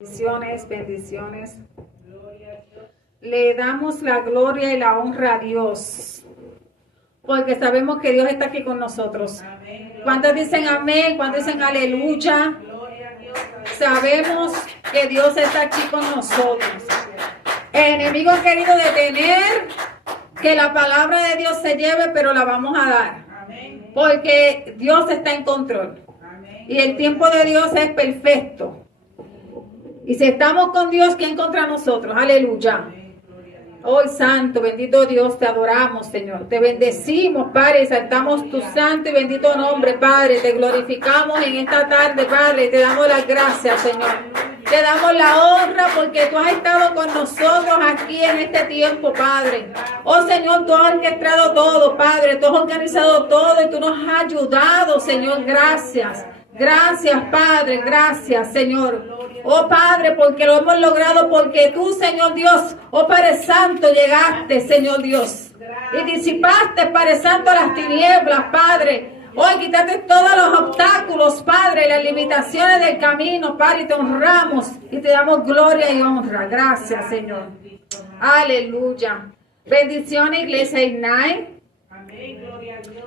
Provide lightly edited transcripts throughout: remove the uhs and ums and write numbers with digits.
Bendiciones, bendiciones. Le damos la gloria y la honra a Dios, porque sabemos que Dios está aquí con nosotros. ¿Cuántos dicen amén? ¿Cuántos dicen aleluya? Sabemos que Dios está aquí con nosotros. El enemigo ha querido detener que la palabra de Dios se lleve, pero la vamos a dar, porque Dios está en control. Y el tiempo de Dios es perfecto. Y si estamos con Dios, ¿quién contra nosotros? Aleluya. Hoy, santo, bendito Dios, te adoramos, Señor. Te bendecimos, Padre, exaltamos tu santo y bendito nombre, Padre. Te glorificamos en esta tarde, Padre. Te damos las gracias, Señor. Te damos la honra porque tú has estado con nosotros aquí en este tiempo, Padre. Oh, Señor, tú has orquestado todo, Padre. Tú has organizado todo y tú nos has ayudado, Señor. Gracias. Gracias, Padre. Gracias, Señor. Oh Padre, porque lo hemos logrado, porque tú, Señor Dios, oh Padre Santo, llegaste, Señor Dios, y disipaste, Padre Santo, las tinieblas, Padre. Hoy quitaste todos los obstáculos, Padre, las limitaciones del camino, Padre, y te honramos y te damos gloria y honra. Gracias, Señor. Aleluya. Bendiciones, Iglesia Ignite.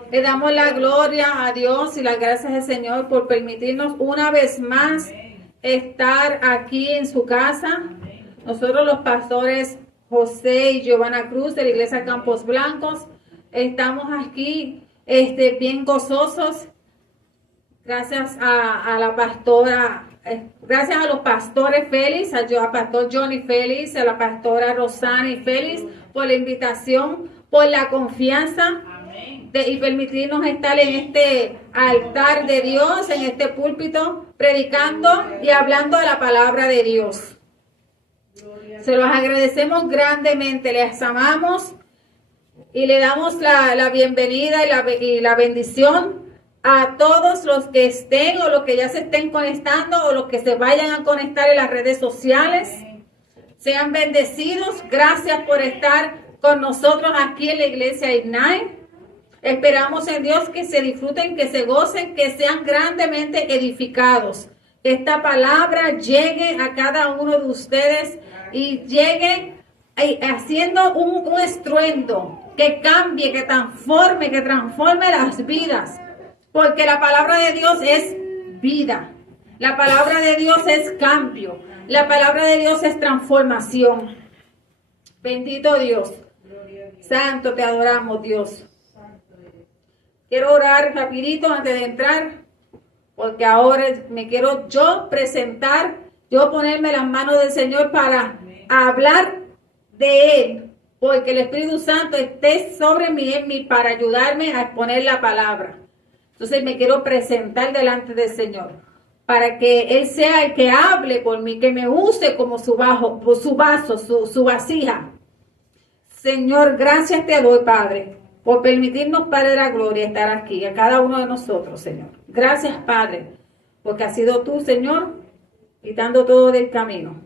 Le damos la gloria a Dios y las gracias al Señor por permitirnos una vez más estar aquí en su casa. Nosotros los pastores José y Giovanna Cruz de la Iglesia Campos Blancos estamos aquí bien gozosos. Gracias a la pastora, gracias a los pastores Félix, a pastor Johnny Félix, a la pastora Rosani Félix por la invitación, por la confianza y permitirnos estar en este altar de Dios, en este púlpito, predicando y hablando de la palabra de Dios. Se los agradecemos grandemente, les amamos y le damos la bienvenida y la bendición a todos los que estén o los que ya se estén conectando o los que se vayan a conectar en las redes sociales. Sean bendecidos. Gracias por estar con nosotros aquí en la Iglesia Ignite. Esperamos en Dios que se disfruten, que se gocen, que sean grandemente edificados. Que esta palabra llegue a cada uno de ustedes y llegue haciendo un estruendo que cambie, que transforme las vidas. Porque la palabra de Dios es vida. La palabra de Dios es cambio. La palabra de Dios es transformación. Bendito Dios. Santo, te adoramos, Dios. Quiero orar rapidito antes de entrar, porque ahora me quiero yo presentar, yo ponerme en las manos del Señor para hablar de Él, porque el Espíritu Santo esté sobre mí, en mí, para ayudarme a exponer la palabra. Entonces me quiero presentar delante del Señor, para que Él sea el que hable por mí, que me use como su vaso, su vasija. Señor, gracias te doy, Padre, por permitirnos, Padre de la gloria, estar aquí, a cada uno de nosotros, Señor. Gracias, Padre, porque has sido tú, Señor, quitando todo del camino,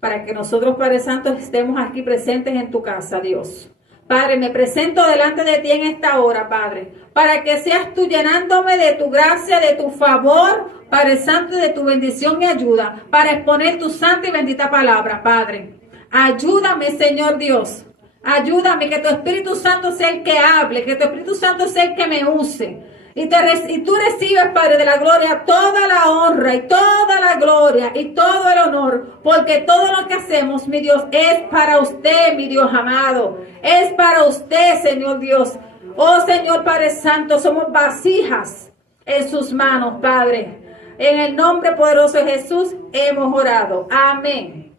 para que nosotros, Padre Santo, estemos aquí presentes en tu casa, Dios. Padre, me presento delante de ti en esta hora, Padre, para que seas tú llenándome de tu gracia, de tu favor, Padre Santo, de tu bendición y ayuda, para exponer tu santa y bendita palabra, Padre. Ayúdame, Señor Dios. Ayúdame, que tu Espíritu Santo sea el que hable, que tu Espíritu Santo sea el que me use. Y tú recibes, Padre de la gloria, toda la honra y toda la gloria y todo el honor, porque todo lo que hacemos, mi Dios, es para usted, mi Dios amado. Es para usted, Señor Dios. Oh, Señor Padre Santo, somos vasijas en sus manos, Padre. En el nombre poderoso de Jesús hemos orado. Amén.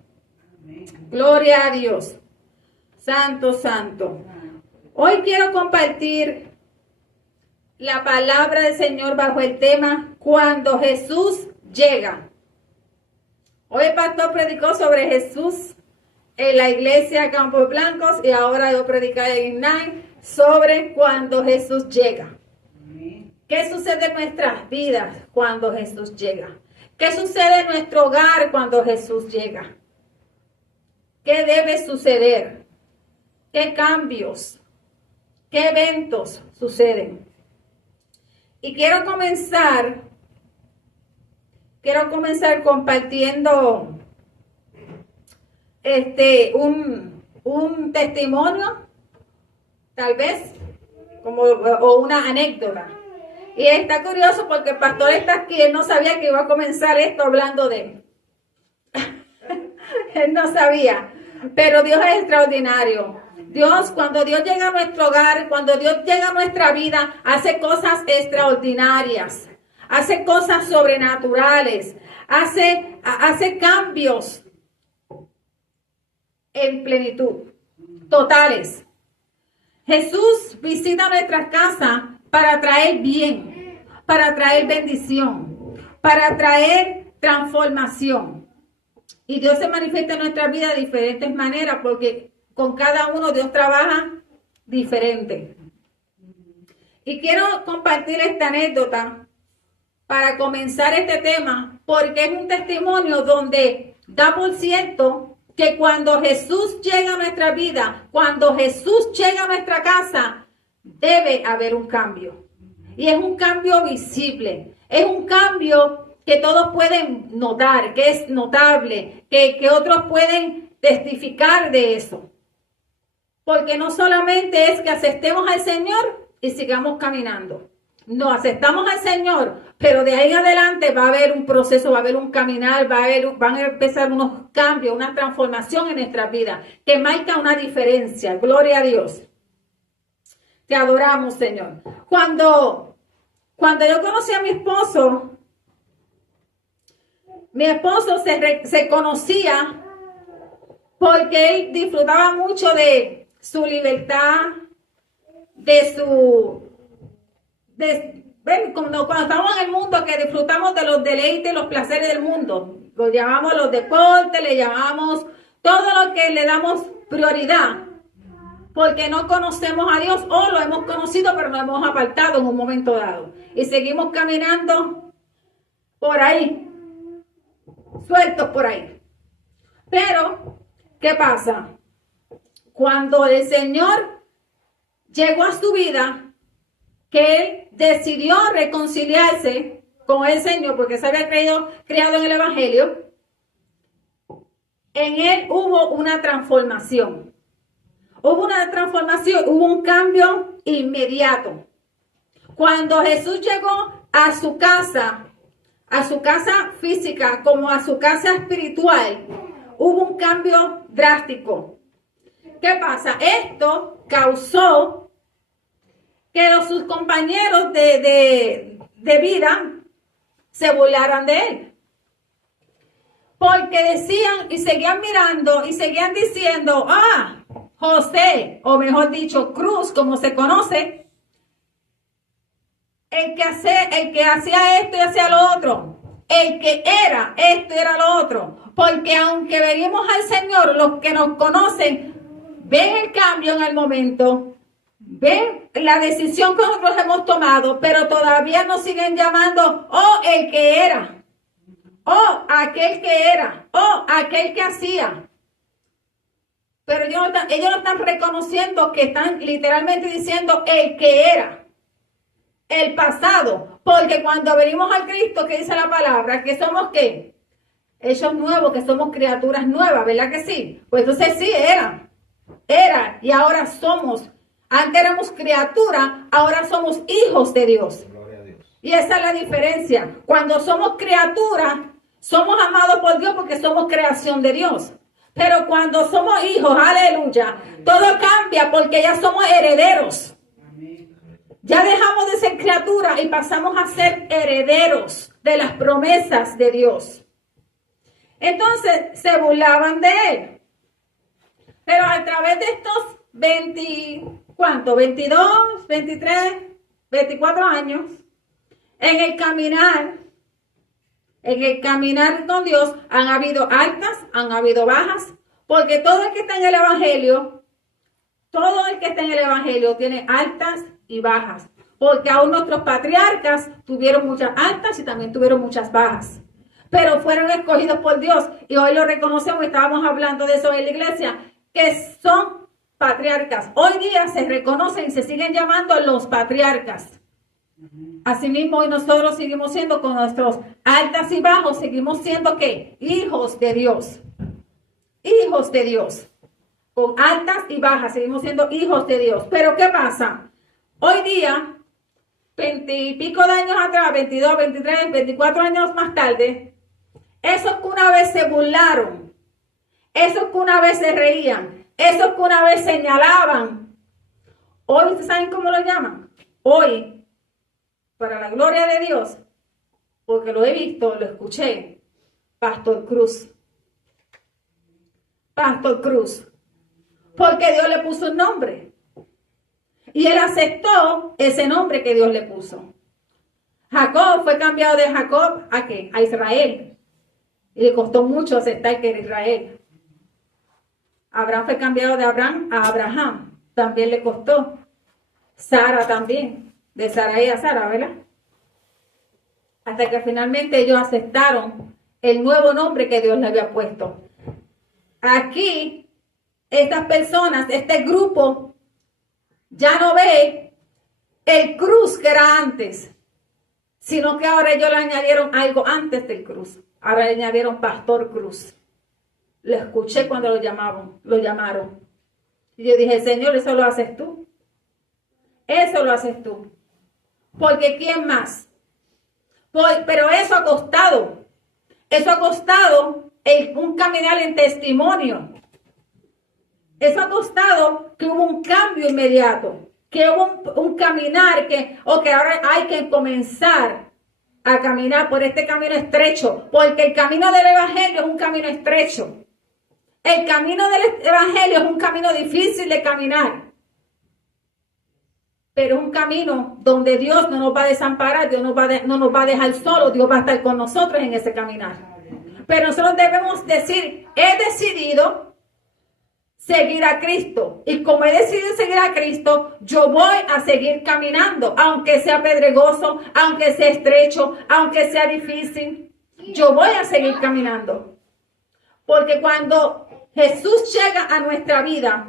Gloria a Dios. Santo, santo. Hoy quiero compartir la palabra del Señor bajo el tema Cuando Jesús llega. Hoy el pastor predicó sobre Jesús en la iglesia Campos Blancos y ahora yo predicaré en Ignite sobre cuando Jesús llega. ¿Qué sucede en nuestras vidas cuando Jesús llega? ¿Qué sucede en nuestro hogar cuando Jesús llega? ¿Qué debe suceder? ¿Qué cambios, qué eventos suceden? Y quiero comenzar compartiendo un testimonio, tal vez, o una anécdota. Y está curioso porque el pastor está aquí, él no sabía que iba a comenzar esto hablando de él. Él no sabía, pero Dios es extraordinario. Cuando Dios llega a nuestro hogar, cuando Dios llega a nuestra vida, hace cosas extraordinarias, hace cosas sobrenaturales, hace cambios en plenitud, totales. Jesús visita nuestras casas para traer bien, para traer bendición, para traer transformación. Y Dios se manifiesta en nuestra vida de diferentes maneras, porque con cada uno Dios trabaja diferente. Y quiero compartir esta anécdota para comenzar este tema, porque es un testimonio donde da por cierto que cuando Jesús llega a nuestra vida, cuando Jesús llega a nuestra casa, debe haber un cambio. Y es un cambio visible, es un cambio que todos pueden notar, que es notable, que otros pueden testificar de eso. Porque no solamente es que aceptemos al Señor y sigamos caminando. No, aceptamos al Señor, pero de ahí en adelante va a haber un proceso, va a haber un caminar, van a empezar unos cambios, una transformación en nuestra vida que marca una diferencia. Gloria a Dios. Te adoramos, Señor. Cuando yo conocí a mi esposo se conocía porque él disfrutaba mucho de su libertad, cuando estamos en el mundo, que disfrutamos de los deleites, los placeres del mundo. Lo llamamos los deportes, le llamamos todo lo que le damos prioridad, porque no conocemos a Dios, o lo hemos conocido pero nos hemos apartado en un momento dado y seguimos caminando por ahí, sueltos por ahí. Pero ¿qué pasa? Cuando el Señor llegó a su vida, que él decidió reconciliarse con el Señor, porque se había criado en el Evangelio, en él hubo una transformación. Hubo una transformación, hubo un cambio inmediato. Cuando Jesús llegó a su casa física como a su casa espiritual, hubo un cambio drástico. ¿Qué pasa? Esto causó que sus compañeros de vida se burlaran de él. Porque decían y seguían mirando y seguían diciendo, José, o mejor dicho, Cruz, como se conoce, el que hacía esto y hacía lo otro, el que era esto y era lo otro. Porque aunque venimos al Señor, los que nos conocen, ven el cambio en el momento, ven la decisión que nosotros hemos tomado, pero todavía nos siguen llamando, el que era, aquel que era, aquel que hacía. Pero ellos no están reconociendo que están literalmente diciendo el que era, el pasado. Porque cuando venimos al Cristo, que dice la palabra, que somos ¿qué? Hechos nuevos, que somos criaturas nuevas, ¿verdad que sí? Pues entonces sí, era, y ahora somos. Antes éramos criaturas, ahora somos hijos de Dios. Y esa es la diferencia. Cuando somos criaturas, somos amados por Dios porque somos creación de Dios. Pero cuando somos hijos, aleluya, todo cambia porque ya somos herederos. Ya dejamos de ser criaturas y pasamos a ser herederos de las promesas de Dios. Entonces se burlaban de él. Pero a través de estos 22, 23, 24 años, en el caminar con Dios han habido altas, han habido bajas, porque todo el que está en el Evangelio tiene altas y bajas, porque aún nuestros patriarcas tuvieron muchas altas y también tuvieron muchas bajas, pero fueron escogidos por Dios y hoy lo reconocemos. Estábamos hablando de eso en la iglesia, que son patriarcas. Hoy día se reconocen y se siguen llamando los patriarcas. Asimismo, hoy nosotros seguimos siendo, con nuestros altas y bajos, seguimos siendo ¿qué? Hijos de Dios. hijos de Dios. Con altas y bajas, seguimos siendo hijos de Dios. Pero ¿qué pasa? Hoy día, 20 y pico de años atrás, 22, 23, 24 años más tarde, esos que una vez se burlaron, esos que una vez se reían, esos que una vez señalaban, hoy, ¿ustedes saben cómo lo llaman? Hoy, para la gloria de Dios, porque lo he visto, lo escuché, Pastor Cruz. Pastor Cruz. Porque Dios le puso un nombre. Y él aceptó ese nombre que Dios le puso. Jacob fue cambiado de Jacob ¿a qué? A Israel. Y le costó mucho aceptar que era Israel. Abraham fue cambiado de Abraham a Abraham. También le costó. Sara también. De Sarai a Sara, ¿verdad? Hasta que finalmente ellos aceptaron el nuevo nombre que Dios le había puesto. Aquí, estas personas, este grupo, ya no ve el cruz que era antes, sino que ahora ellos le añadieron algo antes del cruz. Ahora le añadieron Pastor Cruz. Lo escuché cuando lo llamaron. Y yo dije, Señor, eso lo haces tú. Eso lo haces tú. Porque ¿quién más? Pero eso ha costado. Eso ha costado un caminar en testimonio. Eso ha costado que hubo un cambio inmediato. Que hubo un caminar que ahora hay que comenzar a caminar por este camino estrecho. Porque el camino del Evangelio es un camino estrecho. El camino del Evangelio es un camino difícil de caminar. Pero es un camino donde Dios no nos va a desamparar, Dios no nos va a dejar solos, Dios va a estar con nosotros en ese caminar. Pero nosotros debemos decir, he decidido seguir a Cristo. Y como he decidido seguir a Cristo, yo voy a seguir caminando, aunque sea pedregoso, aunque sea estrecho, aunque sea difícil. Yo voy a seguir caminando. Porque cuando Jesús llega a nuestra vida,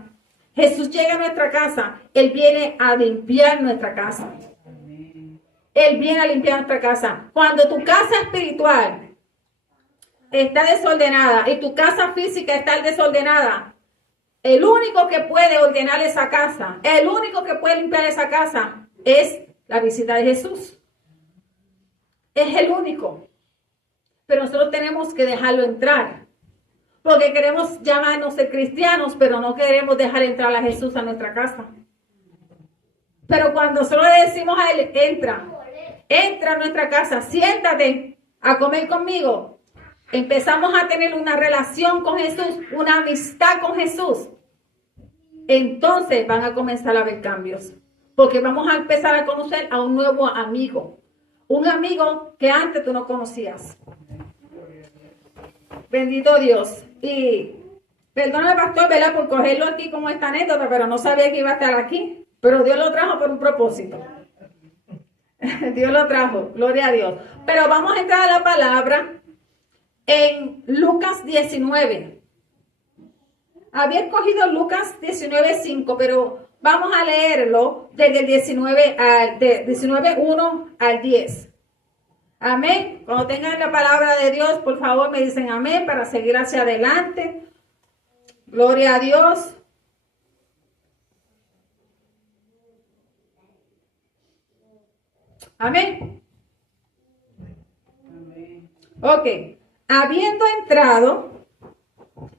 Jesús llega a nuestra casa, Él viene a limpiar nuestra casa. Él viene a limpiar nuestra casa. Cuando tu casa espiritual está desordenada y tu casa física está desordenada, el único que puede ordenar esa casa, el único que puede limpiar esa casa es la visita de Jesús. Es el único. Pero nosotros tenemos que dejarlo entrar. Porque queremos llamarnos ser cristianos, pero no queremos dejar entrar a Jesús a nuestra casa. Pero cuando solo le decimos a Él, entra a nuestra casa, siéntate a comer conmigo. Empezamos a tener una relación con Jesús, una amistad con Jesús. Entonces van a comenzar a haber cambios. Porque vamos a empezar a conocer a un nuevo amigo. Un amigo que antes tú no conocías. Bendito Dios. Y perdóname, pastor, ¿verdad? Por cogerlo aquí como esta anécdota, pero no sabía que iba a estar aquí. Pero Dios lo trajo por un propósito. Dios lo trajo, gloria a Dios. Pero vamos a entrar a la palabra en Lucas 19. Había escogido Lucas 19:5, pero vamos a leerlo desde el 19:1 al 10. Amén. Cuando tengan la palabra de Dios, por favor me dicen amén para seguir hacia adelante. Gloria a Dios. Amén. Ok. Habiendo entrado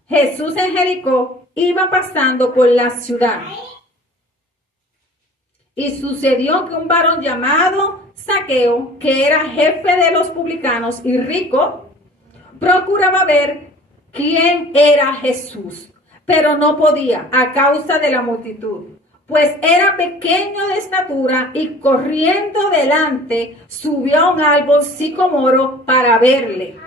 Jesús en Jericó, iba pasando por la ciudad. Y sucedió que un varón llamado Zaqueo, que era jefe de los publicanos y rico, procuraba ver quién era Jesús, pero no podía a causa de la multitud, pues era pequeño de estatura, y corriendo delante subió a un árbol sicomoro para verle,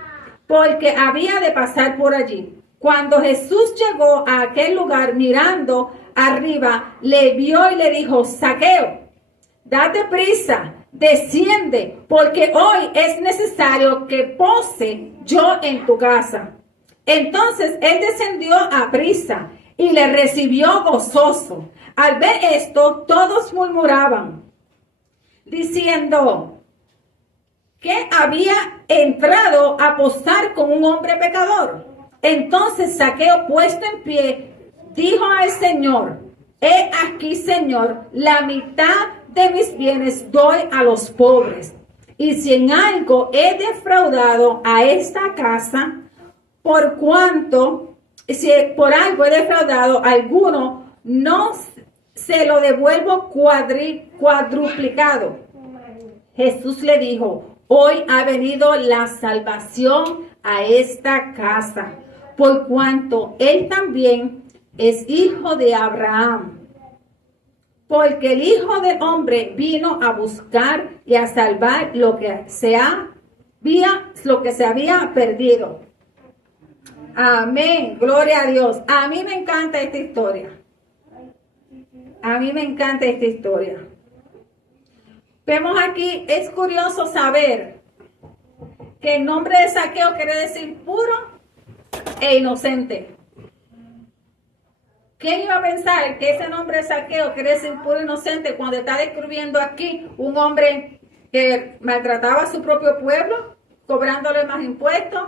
porque había de pasar por allí. Cuando Jesús llegó a aquel lugar, mirando arriba, le vio y le dijo: Zaqueo, date prisa, desciende, porque hoy es necesario que pose yo en tu casa. Entonces él descendió a prisa y le recibió gozoso. Al ver esto, todos murmuraban, diciendo que había entrado a posar con un hombre pecador. Entonces Zaqueo, puesto en pie, dijo al Señor: he aquí, Señor, la mitad de mis bienes doy a los pobres. Y si en algo he defraudado a esta casa, si por algo he defraudado a alguno, no se lo devuelvo cuadruplicado. Jesús le dijo: hoy ha venido la salvación a esta casa, por cuanto él también es hijo de Abraham. Porque el Hijo del Hombre vino a buscar y a salvar lo que se había perdido. Amén, gloria a Dios. A mí me encanta esta historia. A mí me encanta esta historia. Vemos aquí, es curioso saber que el nombre de Zaqueo quiere decir puro e inocente. ¿Quién iba a pensar que ese nombre de Zaqueo quiere decir puro e inocente cuando está describiendo aquí un hombre que maltrataba a su propio pueblo, cobrándole más impuestos?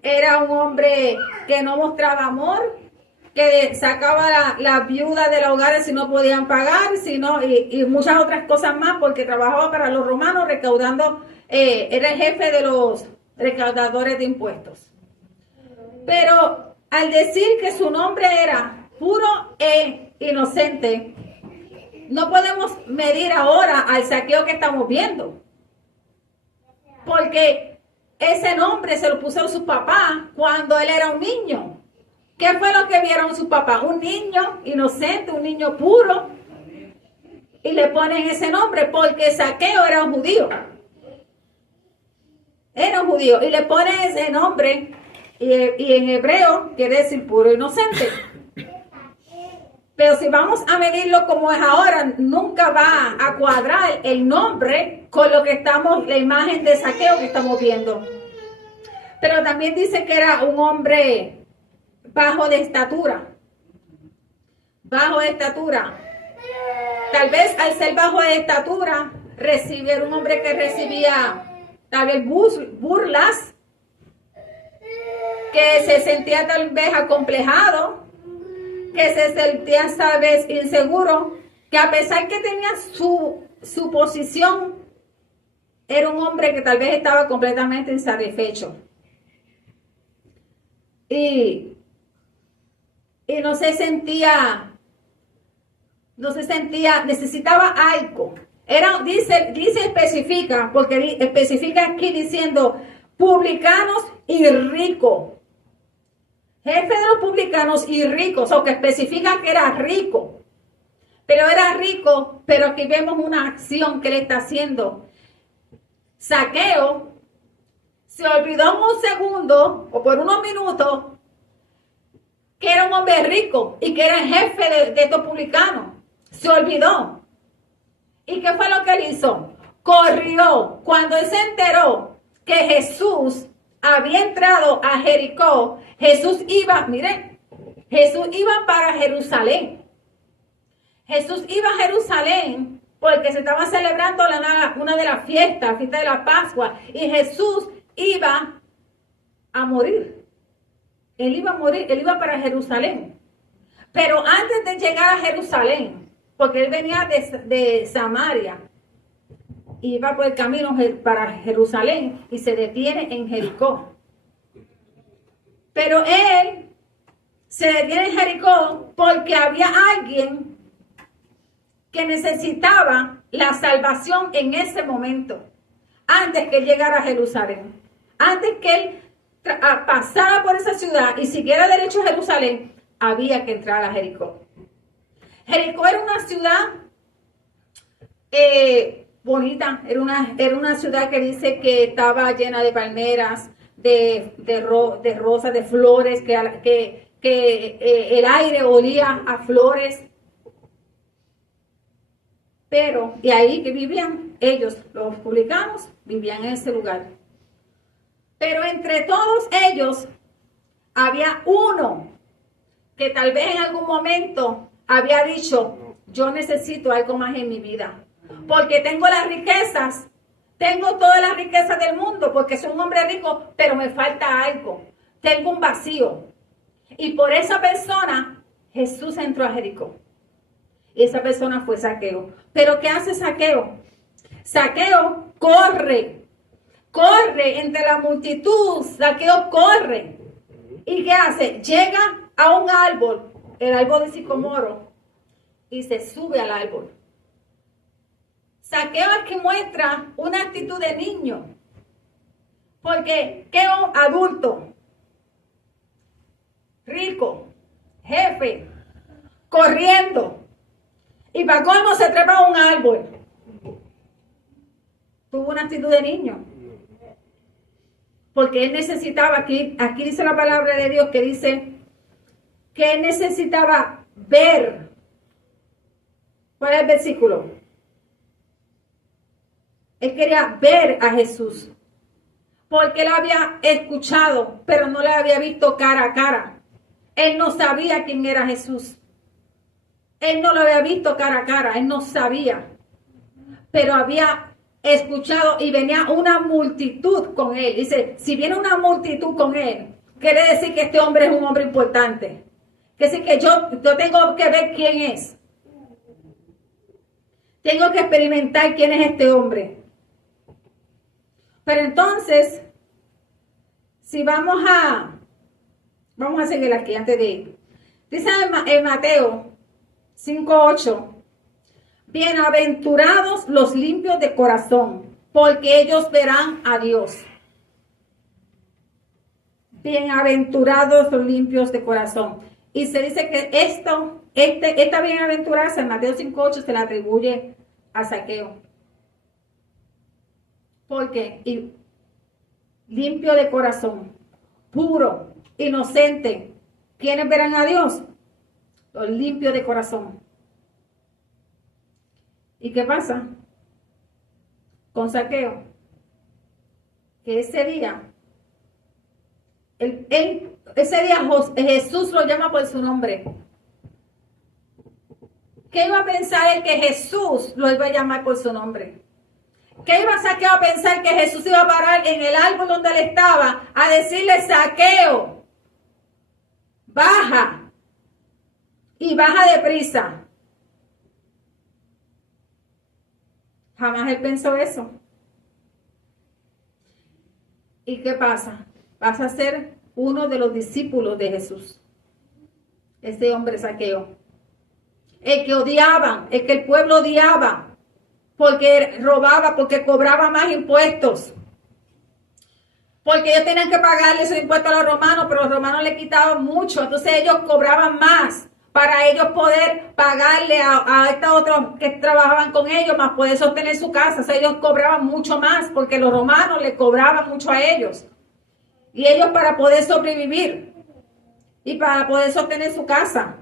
Era un hombre que no mostraba amor, que sacaba la viuda de los hogares si no podían pagar, y muchas otras cosas más, porque trabajaba para los romanos recaudando, era el jefe de los recaudadores de impuestos. Pero al decir que su nombre era puro e inocente, no podemos medir ahora al Zaqueo que estamos viendo, porque ese nombre se lo puso su papá cuando él era un niño. ¿Qué fue lo que vieron sus papás? Un niño inocente, un niño puro, y le ponen ese nombre porque Zaqueo era un judío. Era un judío y le ponen ese nombre, y en hebreo quiere decir puro e inocente. Pero si vamos a medirlo como es ahora, nunca va a cuadrar el nombre con lo que la imagen de Zaqueo que estamos viendo. Pero también dice que era un hombre bajo de estatura. Bajo de estatura. Tal vez al ser bajo de estatura, era un hombre que recibía tal vez burlas, que se sentía tal vez acomplejado, que se sentía tal vez inseguro, que a pesar que tenía su posición, era un hombre que tal vez estaba completamente insatisfecho. Y no se sentía, necesitaba algo. Especifica, porque especifica aquí diciendo publicanos y ricos. Jefe de los publicanos y ricos, o que especifica que era rico. Pero era rico, pero aquí vemos una acción que le está haciendo. Zaqueo se olvidó en un segundo, o por unos minutos, que era un hombre rico y que era el jefe de estos publicanos. Se olvidó. ¿Y qué fue lo que él hizo? Corrió. Cuando él se enteró que Jesús había entrado a Jericó, Jesús iba para Jerusalén. Jesús iba a Jerusalén porque se estaba celebrando una de las fiestas, fiesta de la Pascua, y Jesús iba a morir. Él iba a morir, él iba para Jerusalén. Pero antes de llegar a Jerusalén, porque él venía de Samaria, iba por el camino para Jerusalén y se detiene en Jericó. Pero él se detiene en Jericó porque había alguien que necesitaba la salvación en ese momento, antes que llegara a Jerusalén. Antes que él pasara por esa ciudad y siguiera derecho a Jerusalén, había que entrar a Jericó. Jericó era una ciudad bonita, era una ciudad que dice que estaba llena de palmeras, de rosas, de flores, que el aire olía a flores. Pero, y ahí que vivían ellos, los publicanos, vivían en ese lugar. Pero entre todos ellos había uno que tal vez en algún momento había dicho: yo necesito algo más en mi vida, porque tengo las riquezas, tengo todas las riquezas del mundo, porque soy un hombre rico, pero me falta algo, tengo un vacío. Y por esa persona, Jesús entró a Jericó. Y esa persona fue Zaqueo. ¿Pero qué hace Zaqueo? Zaqueo corre entre la multitud. Zaqueo corre. ¿Y qué hace? Llega a un árbol, el árbol de sicomoro, y se sube al árbol. Zaqueo es que muestra una actitud de niño. Porque ¿qué un adulto? Rico, jefe, corriendo. Y para colmo se trepa a un árbol. Tuvo una actitud de niño. Porque él necesitaba, aquí dice la palabra de Dios que dice que él necesitaba ver. ¿Cuál es el versículo? Él quería ver a Jesús. Porque él había escuchado, pero no le había visto cara a cara. Él no sabía quién era Jesús. Él no lo había visto cara a cara, él no sabía. Pero había escuchado y venía una multitud con él. Dice, si viene una multitud con él, quiere decir que este hombre es un hombre importante. Quiere decir que yo tengo que ver quién es. Tengo que experimentar quién es este hombre. Pero entonces, si vamos a seguir aquí antes de ir. Dice en Mateo 5:8, bienaventurados los limpios de corazón, porque ellos verán a Dios. Bienaventurados los limpios de corazón. Y se dice que esta bienaventuranza en Mateo 5:8 se la atribuye a Zaqueo. Porque limpio de corazón, puro, inocente. ¿Quiénes verán a Dios? Los limpios de corazón. ¿Y qué pasa con Zaqueo? Que ese día, Jesús lo llama por su nombre. ¿Qué iba a pensar él que Jesús lo iba a llamar por su nombre? ¿Qué iba Zaqueo a pensar que Jesús iba a parar en el árbol donde él estaba a decirle, Zaqueo, baja? Y baja deprisa. Jamás él pensó eso. ¿Y qué pasa? Vas a ser uno de los discípulos de Jesús. Ese hombre Zaqueo. El que odiaban, el que el pueblo odiaba. Porque robaba, porque cobraba más impuestos. Porque ellos tenían que pagarle esos impuestos a los romanos, pero los romanos le quitaban mucho. Entonces ellos cobraban más para ellos poder pagarle a estos otros que trabajaban con ellos, más poder sostener su casa. O sea, ellos cobraban mucho más porque los romanos le cobraban mucho a ellos. Y ellos para poder sobrevivir y para poder sostener su casa.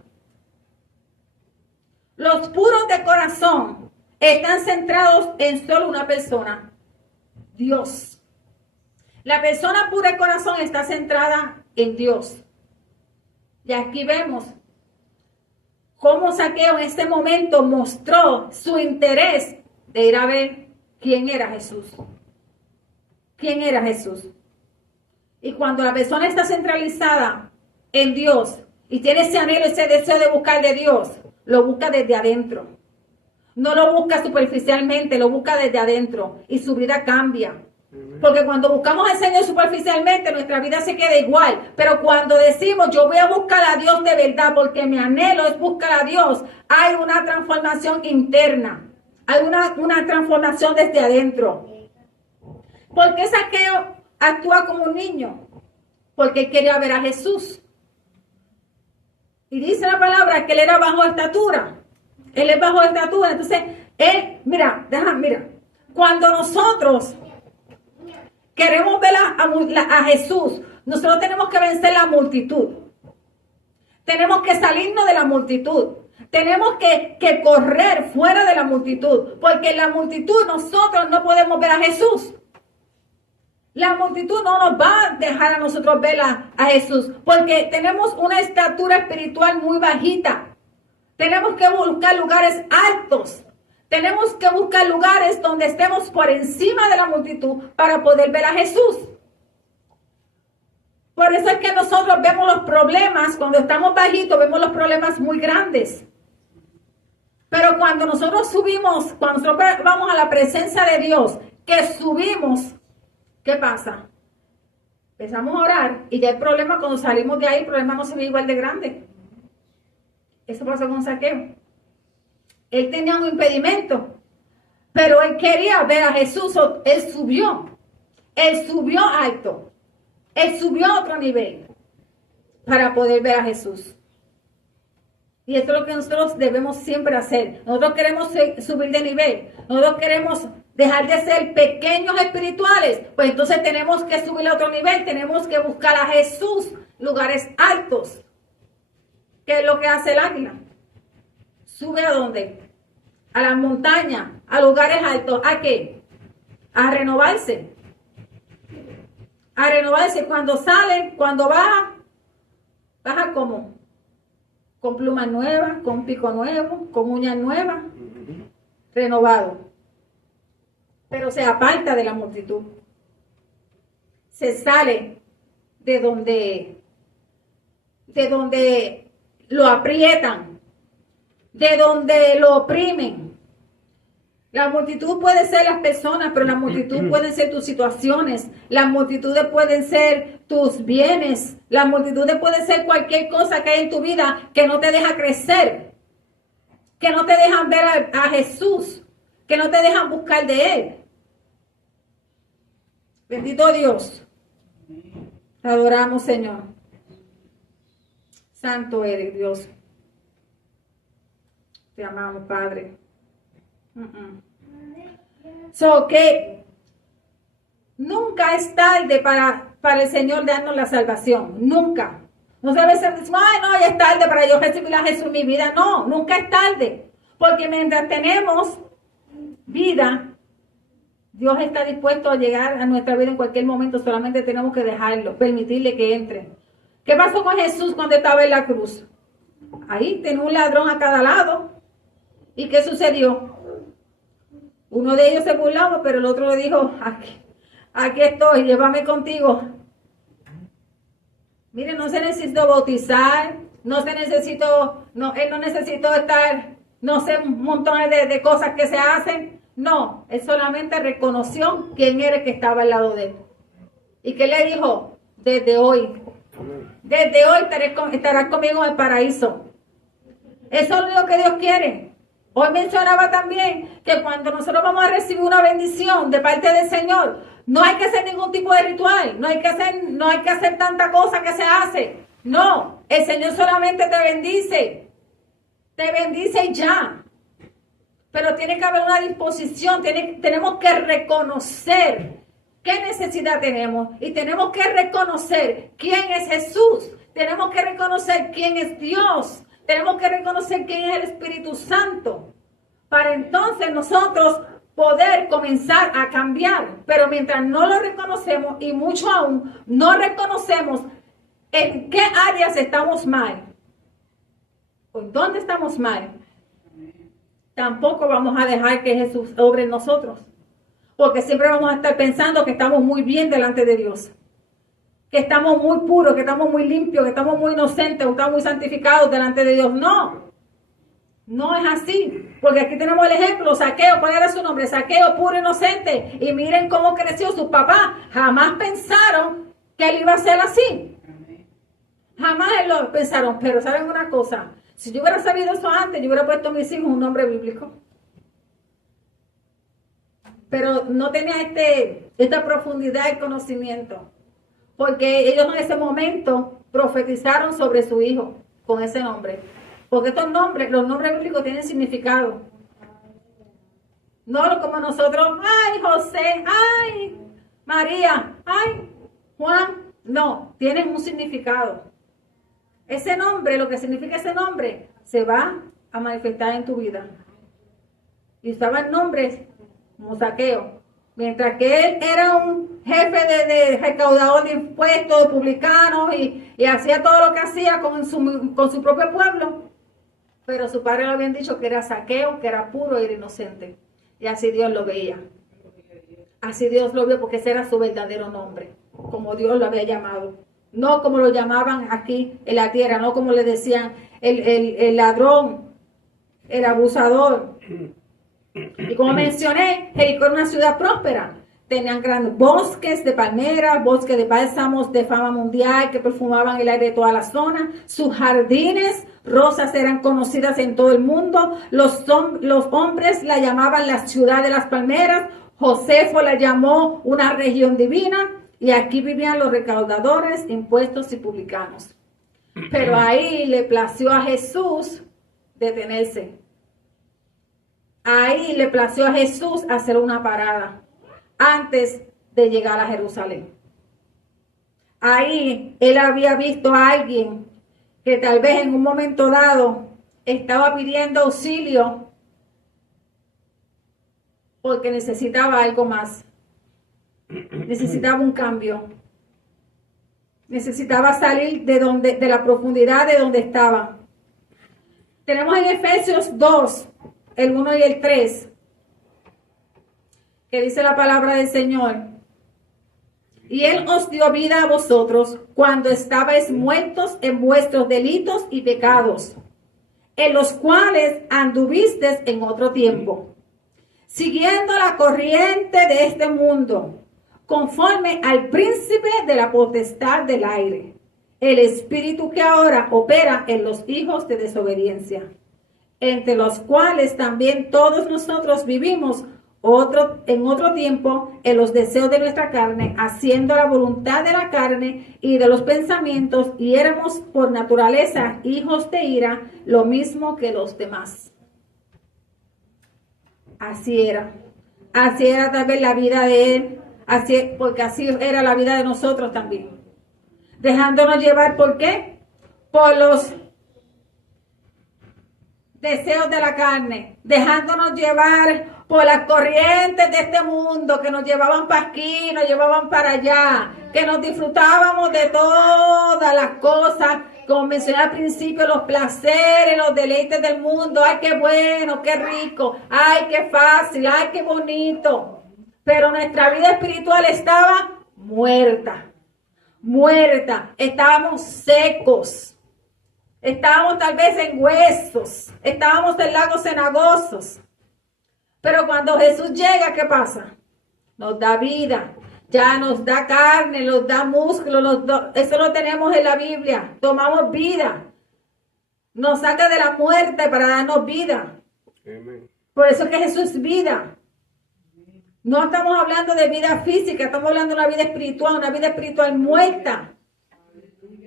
Los puros de corazón están centrados en solo una persona, Dios. La persona pura de corazón está centrada en Dios. Y aquí vemos cómo Zaqueo en este momento mostró su interés de ir a ver quién era Jesús. ¿Quién era Jesús? Y cuando la persona está centralizada en Dios y tiene ese anhelo, ese deseo de buscar de Dios, lo busca desde adentro. No lo busca superficialmente, lo busca desde adentro y su vida cambia. Porque cuando buscamos al Señor superficialmente, nuestra vida se queda igual. Pero cuando decimos, yo voy a buscar a Dios de verdad, porque mi anhelo es buscar a Dios, hay una transformación interna. Hay una transformación desde adentro. ¿Por qué Zaqueo actúa como un niño? Porque él quería ver a Jesús. Y dice la palabra que él era bajo estatura. Él es bajo estatura. Entonces, él, mira, cuando nosotros queremos ver a Jesús, nosotros tenemos que vencer la multitud. Tenemos que salirnos de la multitud. Tenemos que correr fuera de la multitud. Porque en la multitud nosotros no podemos ver a Jesús. La multitud no nos va a dejar a nosotros ver a Jesús. Porque tenemos una estatura espiritual muy bajita. Tenemos que buscar lugares altos. Tenemos que buscar lugares donde estemos por encima de la multitud para poder ver a Jesús. Por eso es que nosotros vemos los problemas, cuando estamos bajitos, vemos los problemas muy grandes. Pero cuando nosotros subimos, cuando nosotros vamos a la presencia de Dios, que subimos, ¿qué pasa? Empezamos a orar y ya el problema, cuando salimos de ahí, el problema no se ve igual de grande. Eso pasó con Zaqueo. Él tenía un impedimento, pero él quería ver a Jesús. Él subió alto. Él subió a otro nivel para poder ver a Jesús. Y esto es lo que nosotros debemos siempre hacer. Nosotros queremos subir de nivel. Nosotros queremos dejar de ser pequeños espirituales. Pues entonces tenemos que subir a otro nivel. Tenemos que buscar a Jesús, lugares altos. ¿Qué es lo que hace el águila? ¿Sube a dónde? A las montañas, a lugares altos. ¿A qué? A renovarse. A renovarse. Cuando sale, cuando baja, baja ¿cómo? Con plumas nuevas, con pico nuevo, con uñas nuevas, renovado. Pero se aparta de la multitud. Se sale de donde lo aprietan, de donde lo oprimen. La multitud puede ser las personas, pero la multitud pueden ser tus situaciones, las multitudes pueden ser tus bienes, las multitudes pueden ser cualquier cosa que hay en tu vida que no te deja crecer, que no te dejan ver a Jesús, que no te dejan buscar de Él. Bendito Dios. Te adoramos, Señor. Santo eres, Dios. Te amamos, Padre. So que nunca es tarde para el Señor darnos la salvación. Nunca. No se a veces decimos, ay, no, ya es tarde para yo recibir a Jesús en mi vida. No, nunca es tarde. Porque mientras tenemos vida, Dios está dispuesto a llegar a nuestra vida en cualquier momento. Solamente tenemos que dejarlo, permitirle que entre. ¿Qué pasó con Jesús cuando estaba en la cruz? Ahí tenía un ladrón a cada lado. ¿Y qué sucedió? Uno de ellos se burlaba, pero el otro le dijo, aquí estoy, llévame contigo. Mire, no se necesitó bautizar, él no necesitó estar, no sé, un montón de cosas que se hacen. No, él solamente reconoció quién era el que estaba al lado de él. ¿Y qué le dijo? Desde hoy estarás conmigo en el paraíso. Eso es lo que Dios quiere. Hoy mencionaba también que cuando nosotros vamos a recibir una bendición de parte del Señor, no hay que hacer ningún tipo de ritual, no hay que hacer tanta cosa que se hace. No, el Señor solamente te bendice y ya. Pero tiene que haber una disposición, tenemos que reconocer qué necesidad tenemos y tenemos que reconocer quién es Jesús, tenemos que reconocer quién es Dios. Tenemos que reconocer quién es el Espíritu Santo para entonces nosotros poder comenzar a cambiar. Pero mientras no lo reconocemos y mucho aún no reconocemos en qué áreas estamos mal o en dónde estamos mal, tampoco vamos a dejar que Jesús obre en nosotros. Porque siempre vamos a estar pensando que estamos muy bien delante de Dios. Que estamos muy puros, que estamos muy limpios, que estamos muy inocentes, que estamos muy santificados delante de Dios. No, no es así. Porque aquí tenemos el ejemplo, Zaqueo, ¿cuál era su nombre? Zaqueo, puro, inocente. Y miren cómo creció su papá. Jamás pensaron que él iba a ser así. Jamás lo pensaron. Pero ¿saben una cosa? Si yo hubiera sabido eso antes, yo hubiera puesto a mis hijos un nombre bíblico. Pero no tenía esta profundidad de conocimiento. Porque ellos en ese momento profetizaron sobre su hijo con ese nombre. Porque estos nombres, los nombres bíblicos tienen significado. No como nosotros, ay José, ay María, ay Juan. No, tienen un significado. Ese nombre, lo que significa ese nombre, se va a manifestar en tu vida. Y usaban nombres como Zaqueo. Mientras que él era un jefe de recaudador de impuestos, de publicanos, y hacía todo lo que hacía con su propio pueblo. Pero su padre le habían dicho que era Zaqueo, que era puro y era inocente. Y así Dios lo veía. Así Dios lo vio porque ese era su verdadero nombre, como Dios lo había llamado. no como lo llamaban aquí en la tierra, no como le decían el ladrón, el abusador. Y como mencioné, Jericó era una ciudad próspera. Tenían grandes bosques de palmeras, bosques de bálsamos de fama mundial que perfumaban el aire de toda la zona. Sus jardines, rosas eran conocidas en todo el mundo. Los hombres la llamaban la ciudad de las palmeras. Josefo la llamó una región divina. Y aquí vivían los recaudadores, impuestos y publicanos. Pero ahí le plació a Jesús detenerse. Ahí le plació a Jesús hacer una parada antes de llegar a Jerusalén. Ahí él había visto a alguien que tal vez en un momento dado estaba pidiendo auxilio porque necesitaba algo más. Necesitaba un cambio. Necesitaba salir de la profundidad de donde estaba. Tenemos en Efesios 2, el 1 y el 3, que dice la palabra del Señor. Y Él os dio vida a vosotros cuando estabais muertos en vuestros delitos y pecados, en los cuales anduvisteis en otro tiempo, siguiendo la corriente de este mundo, conforme al príncipe de la potestad del aire, el espíritu que ahora opera en los hijos de desobediencia, entre los cuales también todos nosotros vivimos en otro tiempo en los deseos de nuestra carne, haciendo la voluntad de la carne y de los pensamientos, y éramos por naturaleza hijos de ira, lo mismo que los demás. Así era tal vez la vida de él. Porque así era la vida de nosotros también. Dejándonos llevar, ¿por qué? Por los deseos de la carne. Dejándonos llevar por las corrientes de este mundo que nos llevaban para aquí, nos llevaban para allá. Que nos disfrutábamos de todas las cosas, como mencioné al principio, los placeres, los deleites del mundo. ¡Ay, qué bueno, qué rico! ¡Ay, qué fácil! ¡Ay, qué bonito! Pero nuestra vida espiritual estaba muerta. Estábamos secos. Estábamos tal vez en huesos. Estábamos en lagos cenagosos. Pero cuando Jesús llega, ¿qué pasa? Nos da vida. Ya nos da carne, nos da músculo. Eso lo tenemos en la Biblia. Tomamos vida. Nos saca de la muerte para darnos vida. Amén. Por eso es que Jesús es vida. No estamos hablando de vida física, estamos hablando de una vida espiritual muerta.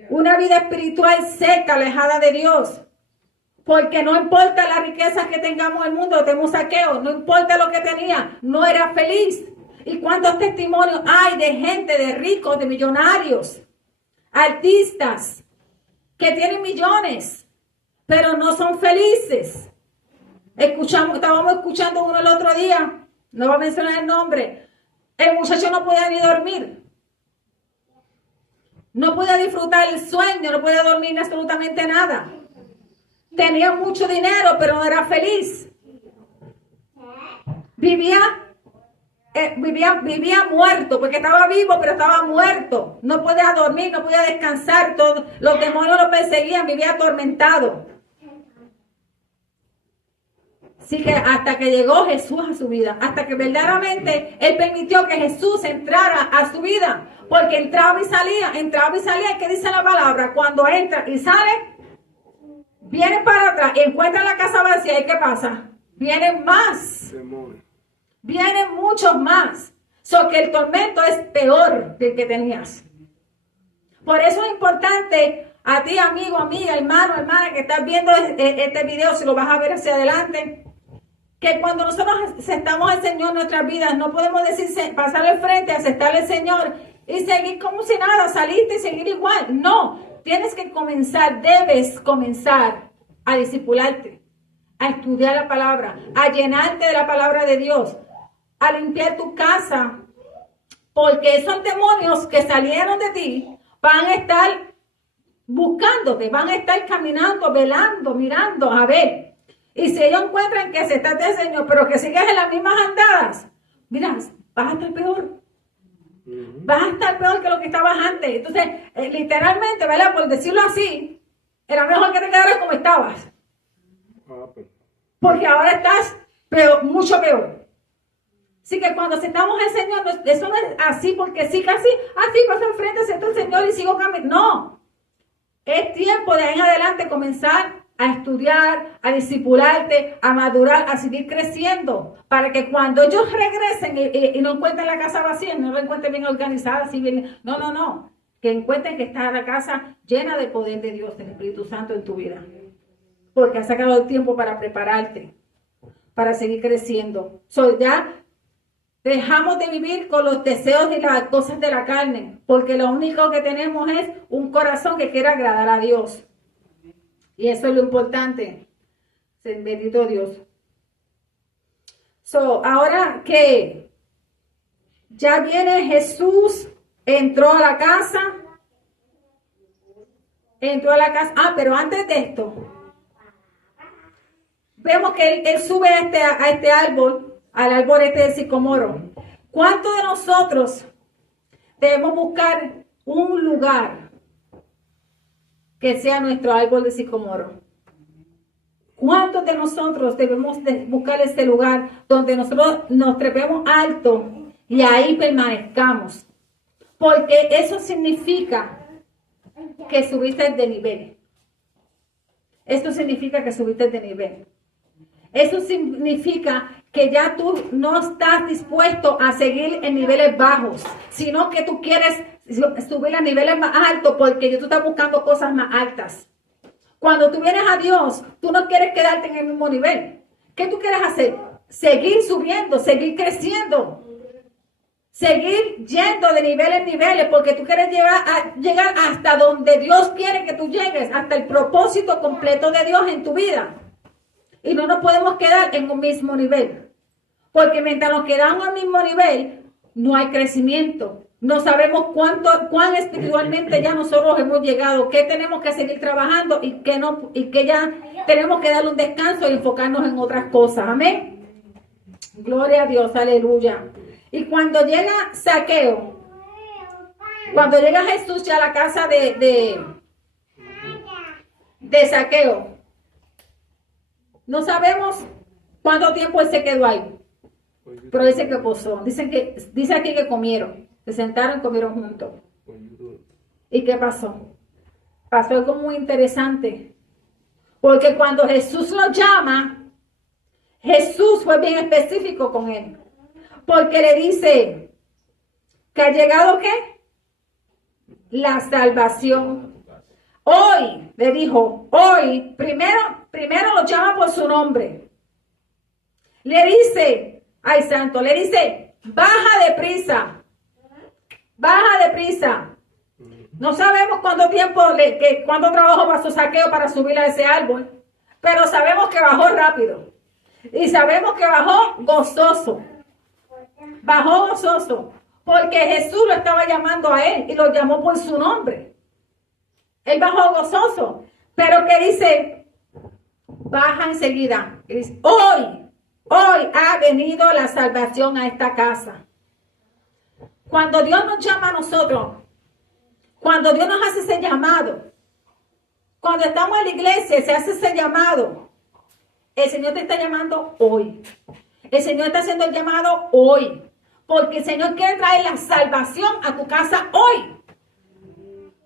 Una vida espiritual seca, alejada de Dios. Porque no importa las riquezas que tengamos en el mundo, tenemos saqueo, no importa lo que tenía, no era feliz. ¿Y cuántos testimonios hay de gente, de ricos, de millonarios, artistas, que tienen millones, pero no son felices? Estábamos escuchando uno el otro día. No voy a mencionar el nombre. El muchacho no podía ni dormir. No podía disfrutar el sueño, no podía dormir absolutamente nada. Tenía mucho dinero, pero no era feliz. Vivía muerto, porque estaba vivo, pero estaba muerto. No podía dormir, no podía descansar. Los demonios lo perseguían, vivía atormentado. Así que hasta que llegó Jesús a su vida, hasta que verdaderamente Él permitió que Jesús entrara a su vida, porque entraba y salía, ¿qué dice la palabra? Cuando entra y sale, viene para atrás y encuentra la casa vacía, ¿y qué pasa? Vienen más, vienen muchos más, que el tormento es peor del que tenías. Por eso es importante a ti, amigo, amiga, hermano, hermana, que estás viendo este video, si lo vas a ver hacia adelante, que cuando nosotros aceptamos al Señor en nuestras vidas, no podemos pasarle al frente, aceptarle al Señor y seguir como si nada, saliste y seguir igual. No, tienes que debes comenzar a discipularte, a estudiar la palabra, a llenarte de la palabra de Dios, a limpiar tu casa, porque esos demonios que salieron de ti van a estar buscándote, van a estar caminando, velando, mirando, a ver. Y si ellos encuentran que se está del Señor, pero que sigues en las mismas andadas, mira, vas a estar peor. Vas a estar peor que lo que estabas antes. Entonces, literalmente, ¿verdad? Por decirlo así, era mejor que te quedaras como estabas. Porque ahora estás peor, mucho peor. Así que cuando sentamos al Señor, eso no es así porque sí, casi, así paso al frente, siento al Señor y sigo caminando. No. Es tiempo de ahí en adelante comenzar a estudiar, a discipularte, a madurar, a seguir creciendo, para que cuando ellos regresen y no encuentren la casa vacía, no la encuentren bien organizada, así bien, no, que encuentren que está la casa llena de poder de Dios, del Espíritu Santo en tu vida, porque has sacado el tiempo para prepararte, para seguir creciendo. Ya dejamos de vivir con los deseos y las cosas de la carne, porque lo único que tenemos es un corazón que quiere agradar a Dios. Y eso es lo importante. Bendito Dios. Ahora que ya viene Jesús, entró a la casa. Pero antes de esto, vemos que él sube a este árbol, al árbol de sicomoro. ¿Cuántos de nosotros debemos buscar un lugar que sea nuestro árbol de sicomoro? ¿Cuántos de nosotros debemos buscar este lugar donde nosotros nos trepemos alto y ahí permanezcamos? Porque eso significa que subiste de nivel. Esto significa que subiste de nivel. Eso significa que ya tú no estás dispuesto a seguir en niveles bajos, sino que tú quieres subir a niveles más altos porque tú estás buscando cosas más altas. Cuando tú vienes a Dios, tú no quieres quedarte en el mismo nivel. ¿Qué tú quieres hacer? Seguir subiendo, seguir creciendo, seguir yendo de nivel en niveles, porque tú quieres llegar hasta donde Dios quiere que tú llegues, hasta el propósito completo de Dios en tu vida. Y no nos podemos quedar en un mismo nivel, porque mientras nos quedamos al mismo nivel, no hay crecimiento. No sabemos cuán espiritualmente ya nosotros hemos llegado, qué tenemos que seguir trabajando y que ya tenemos que darle un descanso y enfocarnos en otras cosas. Amén. Gloria a Dios, aleluya. Y cuando llega Zaqueo, cuando llega Jesús ya a la casa de Zaqueo, no sabemos cuánto tiempo él se quedó ahí, pero dice que posó. Dice aquí que comieron, se sentaron y comieron juntos. ¿Y qué pasó? Pasó algo muy interesante, porque cuando Jesús lo llama, Jesús fue bien específico con él, porque le dice que ha llegado ¿qué? La salvación. Hoy, le dijo, hoy, primero lo llama por su nombre. Le dice, ay santo, le dice, baja deprisa. No sabemos cuánto cuánto trabajo pasó Zaqueo para subir a ese árbol, pero sabemos que bajó rápido. Y sabemos que bajó gozoso. Porque Jesús lo estaba llamando a él y lo llamó por su nombre. Él bajó gozoso, pero que dice, baja enseguida. Y dice, hoy ha venido la salvación a esta casa. Cuando Dios nos llama a nosotros, cuando Dios nos hace ese llamado, cuando estamos en la iglesia, se hace ese llamado. El Señor te está llamando hoy. El Señor está haciendo el llamado hoy. Porque el Señor quiere traer la salvación a tu casa hoy.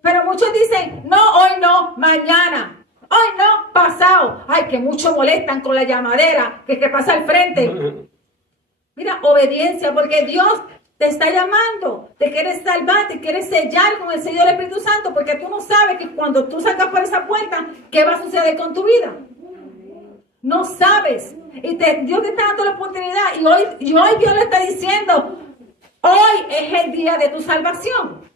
Pero muchos dicen, no, hoy no, mañana. Hoy no, pasado. Ay, que muchos molestan con la llamadera que pasa al frente. Mira, obediencia, porque Dios te está llamando, te quiere salvar, te quiere sellar con el sello del Espíritu Santo, porque tú no sabes que cuando tú salgas por esa puerta, ¿qué va a suceder con tu vida? No sabes. Y Dios te está dando la oportunidad. Y hoy Dios le está diciendo, hoy es el día de tu salvación.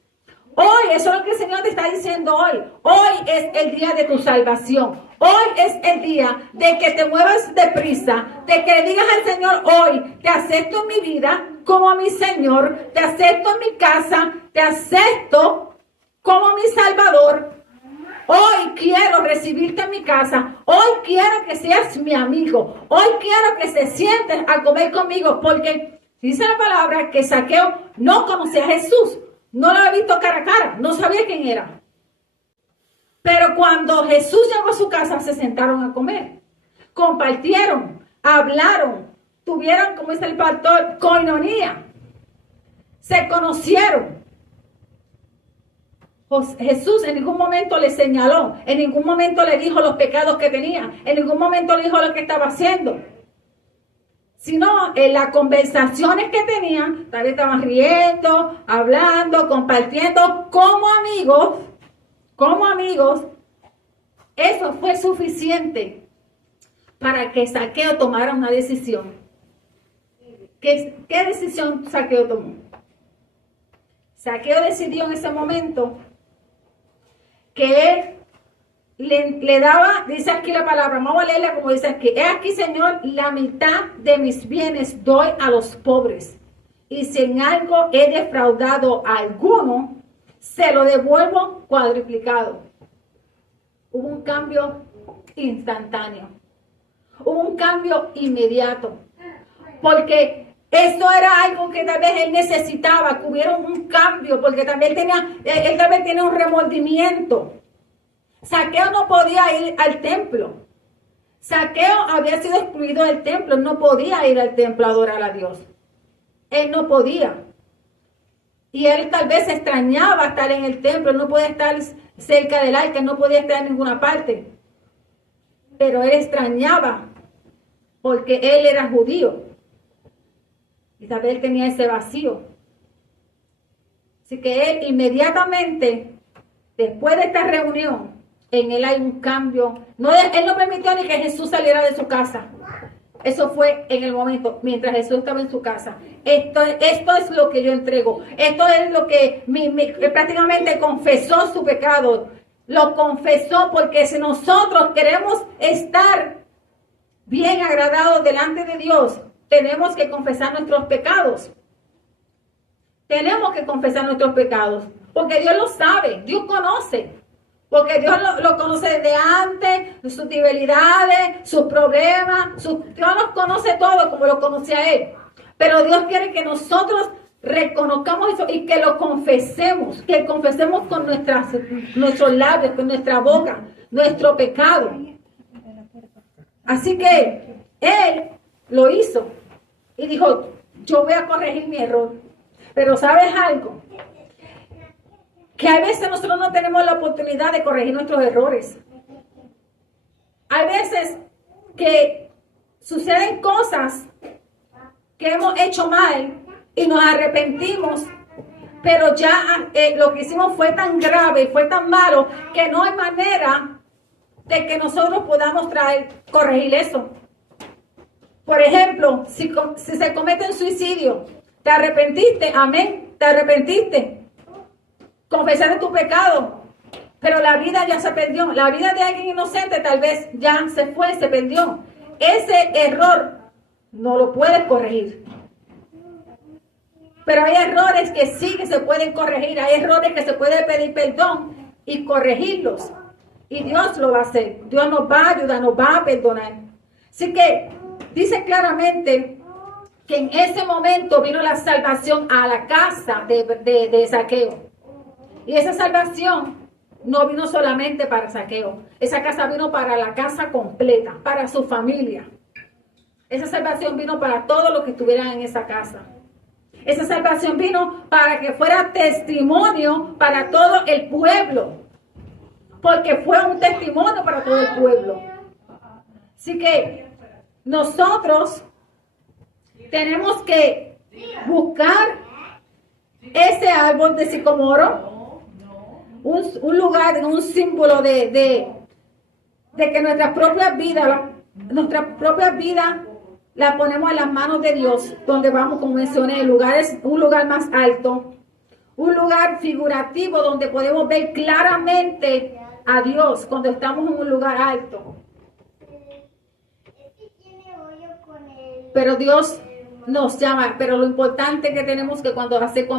Hoy, eso es lo que el Señor te está diciendo hoy. Hoy es el día de tu salvación. Hoy es el día de que te muevas deprisa, de que le digas al Señor hoy, te acepto en mi vida como a mi Señor, te acepto en mi casa, te acepto como mi Salvador. Hoy quiero recibirte en mi casa. Hoy quiero que seas mi amigo. Hoy quiero que se sientes a comer conmigo, porque Dice la palabra que Zaqueo no conocía a Jesús, no lo había visto cara a cara, no sabía quién era. Pero cuando Jesús llegó a su casa, se sentaron a comer, compartieron, hablaron, tuvieron, como dice el pastor, coinonía, se conocieron. Jesús en ningún momento le señaló, en ningún momento le dijo los pecados que tenía, en ningún momento le dijo lo que estaba haciendo. Sino en las conversaciones que tenían, tal vez estaban riendo, hablando, compartiendo como amigos, eso fue suficiente para que Zaqueo tomara una decisión. ¿Qué decisión Zaqueo tomó? Zaqueo decidió en ese momento que él le daba, dice aquí la palabra, vamos a leerla como dice aquí: he aquí, Señor, la mitad de mis bienes doy a los pobres, y si en algo he defraudado a alguno, se lo devuelvo cuadruplicado. Hubo un cambio instantáneo, hubo un cambio inmediato, porque esto era algo que tal vez él necesitaba, que hubiera un cambio, porque también él tal vez tenía un remordimiento. Zaqueo no podía ir al templo. Zaqueo había sido excluido del templo, no podía ir al templo a adorar a Dios. Él no podía. Y él tal vez extrañaba estar en el templo, no podía estar cerca del arca, no podía estar en ninguna parte. Pero él extrañaba porque él era judío. Y tal vez él tenía ese vacío. Así que él inmediatamente, después de esta reunión, en él hay un cambio. Él no permitió ni que Jesús saliera de su casa. Eso fue en el momento, mientras Jesús estaba en su casa. Esto es lo que yo entrego. Esto es lo que prácticamente confesó su pecado. Lo confesó, porque si nosotros queremos estar bien agradados delante de Dios, tenemos que confesar nuestros pecados. Tenemos que confesar nuestros pecados, porque Dios lo sabe, Dios conoce. Porque Dios lo conoce desde antes, sus debilidades, sus problemas. Dios los conoce todo como lo conocía a Él. Pero Dios quiere que nosotros reconozcamos eso y que lo confesemos. Que confesemos con nuestros labios, con nuestra boca, nuestro pecado. Así que Él lo hizo. Y dijo, yo voy a corregir mi error. Pero ¿sabes algo? Que a veces nosotros no tenemos la oportunidad de corregir nuestros errores. Hay veces que suceden cosas que hemos hecho mal y nos arrepentimos, pero ya lo que hicimos fue tan grave, fue tan malo, que no hay manera de que nosotros podamos corregir eso. Por ejemplo, si se comete un suicidio, ¿te arrepentiste? Amén, ¿te arrepentiste? Confesar tu pecado, pero la vida ya se perdió. La vida de alguien inocente tal vez ya se fue, se perdió. Ese error no lo puedes corregir. Pero hay errores que sí que se pueden corregir. Hay errores que se puede pedir perdón y corregirlos. Y Dios lo va a hacer. Dios nos va a ayudar, nos va a perdonar. Así que dice claramente que en ese momento vino la salvación a la casa de Zaqueo. Y esa salvación no vino solamente para Zaqueo. Esa casa vino para la casa completa, para su familia. Esa salvación vino para todos los que estuvieran en esa casa. Esa salvación vino para que fuera testimonio para todo el pueblo. Porque fue un testimonio para todo el pueblo. Así que nosotros tenemos que buscar ese árbol de sicomoro. Un lugar, un símbolo de que nuestra propia vida la ponemos en las manos de Dios, donde vamos, como mencioné, un lugar más alto, un lugar figurativo donde podemos ver claramente a Dios cuando estamos en un lugar alto. Pero Dios nos llama, pero lo importante que tenemos que cuando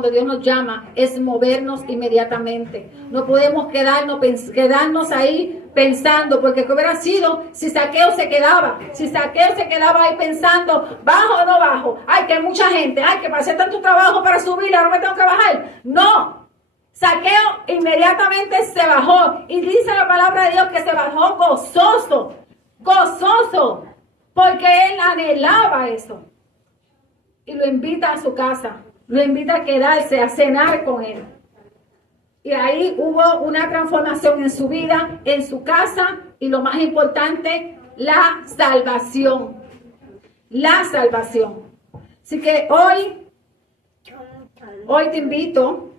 Dios nos llama es movernos inmediatamente. No podemos quedarnos ahí pensando, porque ¿qué hubiera sido si Zaqueo se quedaba? Si Zaqueo se quedaba ahí pensando, ¿bajo o no bajo? Ay, que hay mucha gente, ay, que pasé tanto trabajo para subir, ahora me tengo que bajar. No, Zaqueo inmediatamente se bajó y dice la palabra de Dios que se bajó gozoso, porque él anhelaba eso. Y lo invita a su casa, lo invita a quedarse, a cenar con él. Y ahí hubo una transformación en su vida, en su casa, y lo más importante, la salvación. La salvación. Así que hoy te invito,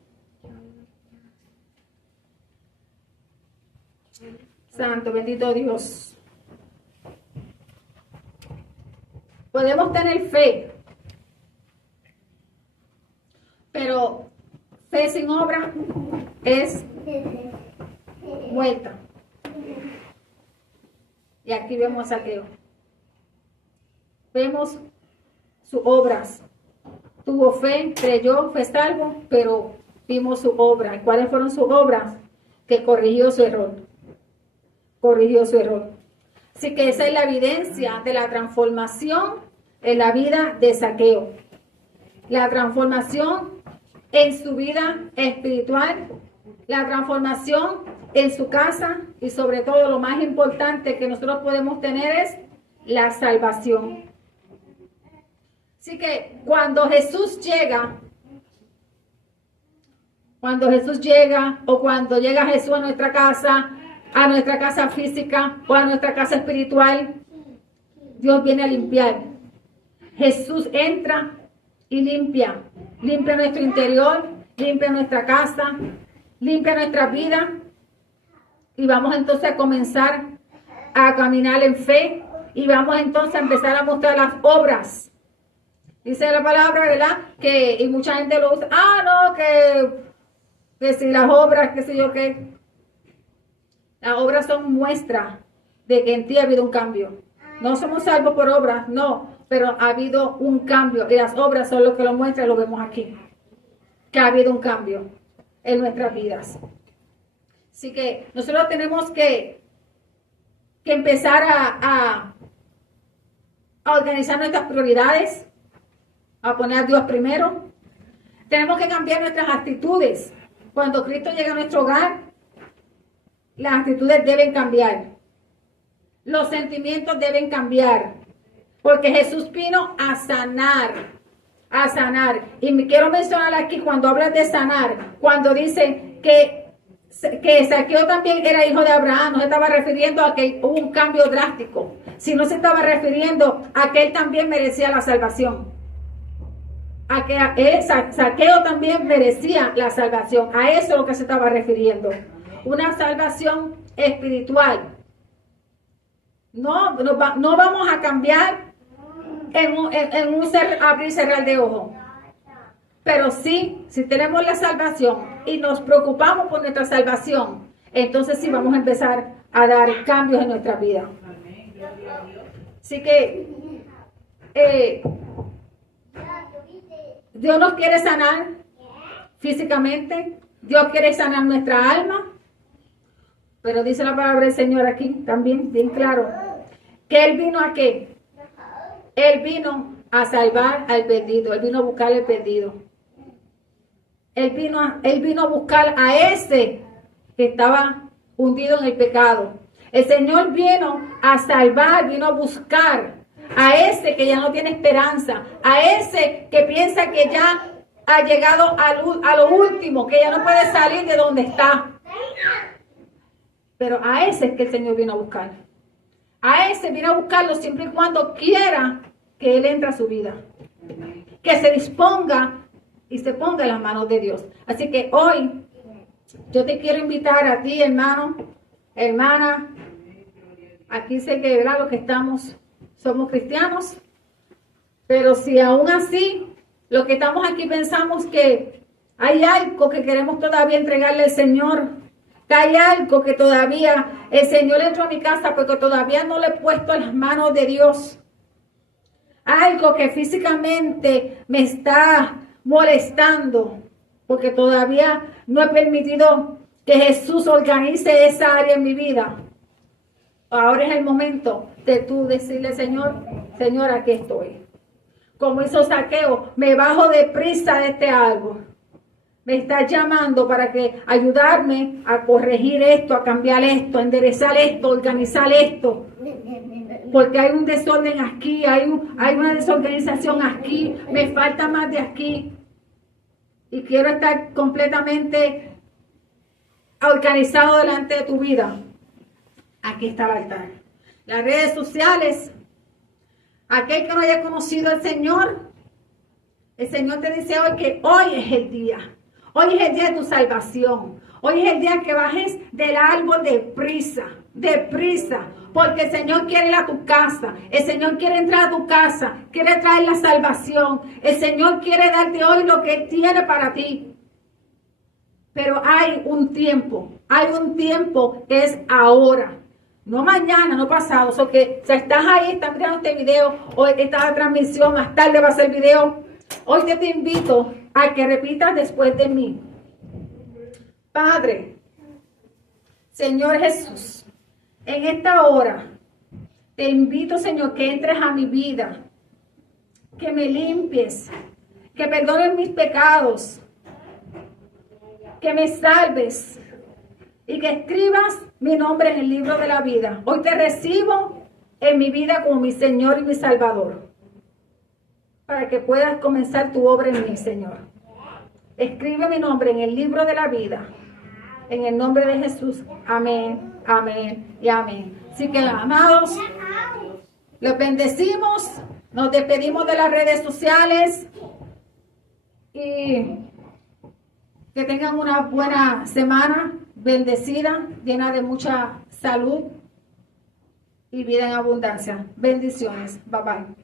Santo, bendito Dios. Podemos tener fe, pero fe sin obra es muerta. Y aquí vemos a Zaqueo. Vemos sus obras. Tuvo fe, creyó, fue salvo, pero vimos su obra. ¿Y cuáles fueron sus obras? Que corrigió su error. Corrigió su error. Así que esa es la evidencia de la transformación en la vida de Zaqueo. La transformación en su vida espiritual, la transformación en su casa y sobre todo lo más importante que nosotros podemos tener es la salvación. Así que cuando Jesús llega o cuando llega Jesús a nuestra casa física o a nuestra casa espiritual, Dios viene a limpiar. Jesús entra y limpia nuestro interior, limpia nuestra casa, limpia nuestra vida y vamos entonces a comenzar a caminar en fe y vamos entonces a empezar a mostrar las obras. Dice la palabra, ¿verdad? Y mucha gente lo usa, que si las obras, qué sé yo qué. Las obras son muestra de que en ti ha habido un cambio. No somos salvos por obras, no, pero ha habido un cambio y las obras son lo que lo muestran, lo vemos aquí. Que ha habido un cambio en nuestras vidas. Así que nosotros tenemos que empezar a organizar nuestras prioridades, a poner a Dios primero. Tenemos que cambiar nuestras actitudes. Cuando Cristo llega a nuestro hogar, las actitudes deben cambiar. Los sentimientos deben cambiar. Porque Jesús vino a sanar. A sanar. Y me quiero mencionar aquí cuando habla de sanar, cuando dice que Zaqueo también era hijo de Abraham, no se estaba refiriendo a que hubo un cambio drástico, sino se estaba refiriendo a que él también merecía la salvación. A que Zaqueo también merecía la salvación. A eso es lo que se estaba refiriendo. Una salvación espiritual. No vamos a cambiar en un abrir y cerrar de ojos. Pero sí, si tenemos la salvación y nos preocupamos por nuestra salvación, entonces sí vamos a empezar a dar cambios en nuestra vida. Así que Dios nos quiere sanar físicamente, Dios quiere sanar nuestra alma, pero dice la palabra del Señor aquí también, bien claro, que Él vino a ¿qué? Él vino a salvar al perdido, Él vino a buscar al perdido. Él vino a buscar a ese que estaba hundido en el pecado. El Señor vino a salvar, vino a buscar a ese que ya no tiene esperanza, a ese que piensa que ya ha llegado a lo último, que ya no puede salir de donde está. Pero a ese es que el Señor vino a buscar. A ese vino a buscarlo siempre y cuando quiera que Él entre a su vida. Que se disponga y se ponga en las manos de Dios. Así que hoy yo te quiero invitar a ti, hermano, hermana. Aquí sé que verá los que somos cristianos, pero si aún así los que estamos aquí pensamos que hay algo que queremos todavía entregarle al Señor, que hay algo que todavía el Señor entró a mi casa porque todavía no le he puesto en las manos de Dios. algo que físicamente me está molestando, porque todavía no he permitido que Jesús organice esa área en mi vida. Ahora es el momento de tú decirle, Señor, Señor, aquí estoy. Como hizo Zaqueo, me bajo deprisa de este árbol. Me está llamando para que ayudarme a corregir esto, a cambiar esto, a enderezar esto, a organizar esto. Porque hay un desorden aquí, hay una desorganización aquí, me falta más de aquí. Y quiero estar completamente organizado delante de tu vida. Aquí está el altar. Las redes sociales. Aquel que no haya conocido al Señor, el Señor te dice hoy que hoy es el día. Hoy es el día de tu salvación. Hoy es el día que bajes del árbol deprisa. Porque el Señor quiere ir a tu casa. El Señor quiere entrar a tu casa. Quiere traer la salvación. El Señor quiere darte hoy lo que Él tiene para ti. Pero hay un tiempo que es ahora. No mañana, no pasado. O sea que si estás ahí, estás mirando este video, o esta transmisión, más tarde va a ser el video. Hoy te invito a que repitas después de mí. Padre, Señor Jesús, en esta hora te invito, Señor, que entres a mi vida, que me limpies, que perdones mis pecados, que me salves y que escribas mi nombre en el libro de la vida. Hoy te recibo en mi vida como mi Señor y mi Salvador, para que puedas comenzar tu obra en mí, Señor. Escribe mi nombre en el libro de la vida, en el nombre de Jesús. Amén, amén y amén. Así que, amados, los bendecimos, nos despedimos de las redes sociales y que tengan una buena semana, bendecida, llena de mucha salud y vida en abundancia. Bendiciones. Bye bye.